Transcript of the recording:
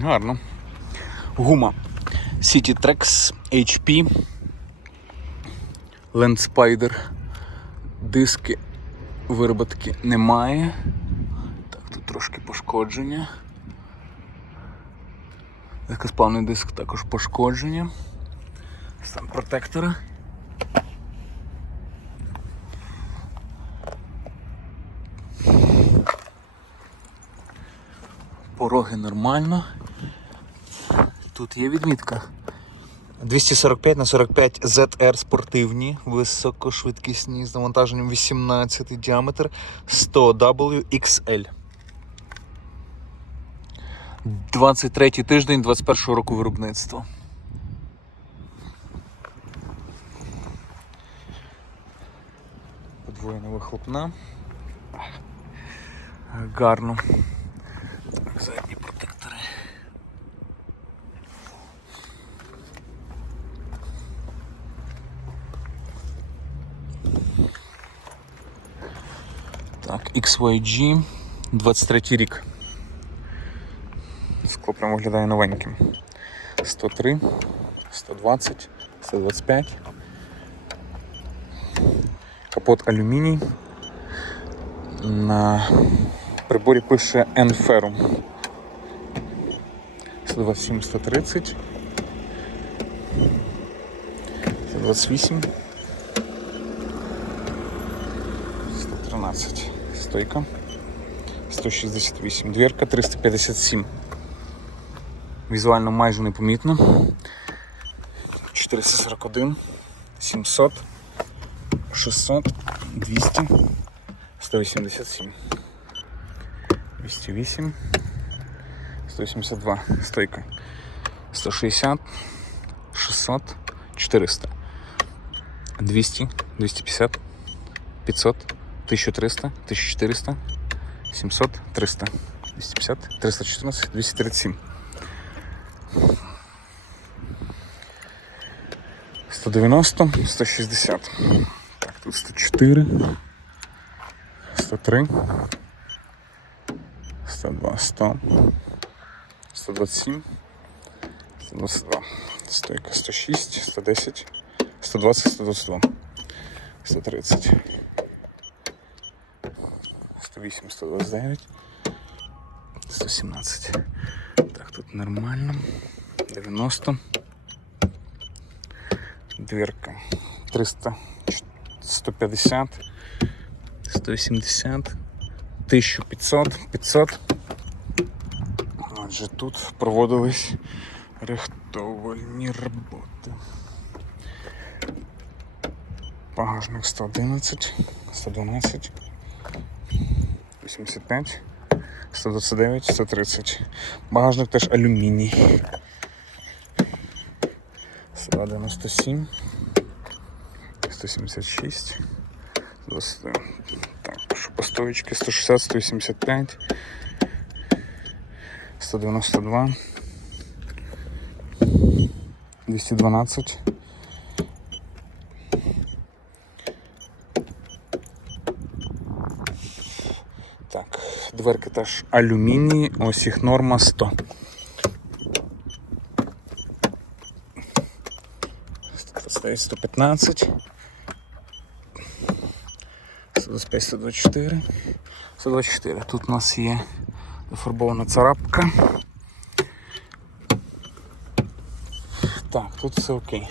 Гарно. Гума. City Trex HP. Land Spider. Диски вироботки немає. Так, тут трошки пошкодження. Легкоспавний диск також пошкодження. Стан протектора. Пороги нормально. Тут є відмітка. 245 на 45 ZR спортивні, високошвидкісні з навантаженням 18 діаметр 100 WXL. 23 тиждень 21 року виробництва. Подвоєна вихлопна. Гарно. Так, задні Так, XYG 23 рік. Скло прям виглядає новеньким. 103, 120, 125. Капот алюміній. На приборі пише Enferum. 127, 130. 128. 113. Стойка. 168. Дверка 357. Візуально майже непомітно. 441, 700, 600, 200, 187, 208, 182, стойка, 160, 600, 400, 200, 250, 500, 1300, 1400, 700, 300, 250, 314, 237. 190, 160. Так, тут 104, 103, 102, 100, 127, 122, стойка 106, 110, 120, 122, 130, 108, 129, 117. Так, тут нормально. 90. Дверка 300, 150, 180, 1500, 500. Отже, тут проводились рихтовальні роботи. Багажник 111, 112, 85, 129, 130. Багажник теж алюміній. 197, 176, 20, так, по стоїчки 160, 185, 192, 212, Так, дверки теж алюміній, ось їх норма 100. 115, 125, 124, 124. Тут у нас є зафарбована царапка. Так, тут все окей.